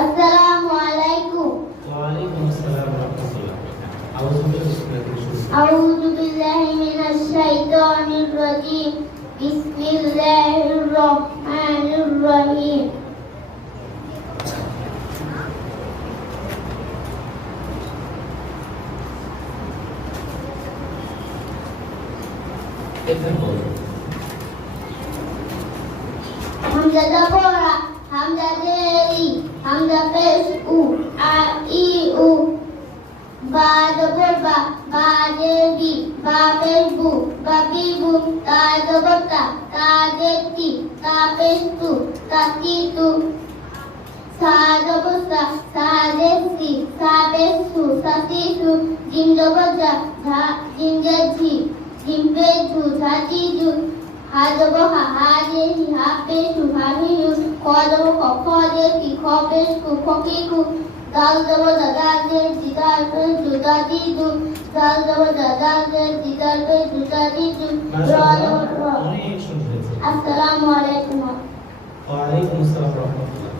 আসসালামু আলাইকুম। ওয়ালাইকুম আসসালাম ওয়া রাহমাতুল্লাহ। আউযু বিল্লাহি মিনাশ শাইতানির রাজীম। বিসমিল্লাহির রহমানির রহিম। হামজা জাবরা, হামজা জেরি, হামজা পেশ উ, আ ই উ। বা জবর বা, বা জেরি, বা পেশ বু, বা কি বু। তা জবর তা, তা জেতি, তা পেশ তু, তা কি তু। সা জবর সা, সা জেসি, সা পেশ সু, সা তি সু। জিম জবর জা, ঝা জিম জেঝি, জিম পেশ ঝু, ঝা জি ঝু। হা জবর হা, হা জেহি, হা পেশ হু, হা হি হু। খ জবর খ, খ জেতি, খ পেশ কু, খ কি কু। দাল জবর দা, দাল জেজি, দাল পেশ দু, দা দি দু। দাল জবর দা, দাল জেজি, দাল পেশ দু, দা দি দু। র জবর র। অনেক সুন্দর হয়েছে। আসসালামু আলাইকুম। ওয়ালাইকুম আসসালাম ওয়া রাহমাতুল্লাহ।